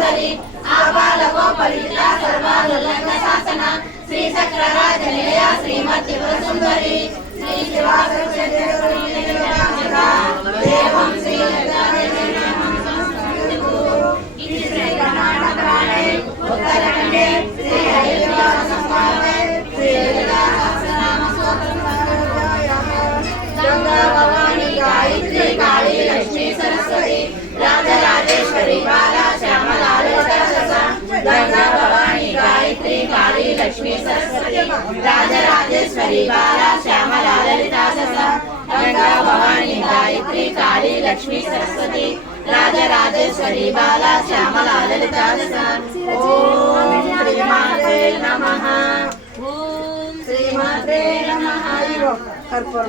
सुंदरी आबालगोपलिता सर्वानुलंघ शासन श्री चक्रराज निलया श्रीमती सुंदरी श्री देवं श्री उत्तराखंडे श्री गंगा भवानी गायत्री काली लक्ष्मी सरस्वती राजराजेश्वरी बाला श्यामला ललिता गंगा भवानी गायत्री काली लक्ष्मी सरस्वती राजराजेश्वरी बाला श्यामला ललिता गंगा भवानी गायत्री काली लक्ष्मी सरस्वती राजराजेश्वरी बाला श्यामला ललिता ओम श्रीमात्रे नमः ओम श्रीमात्रे नमः कर्पूर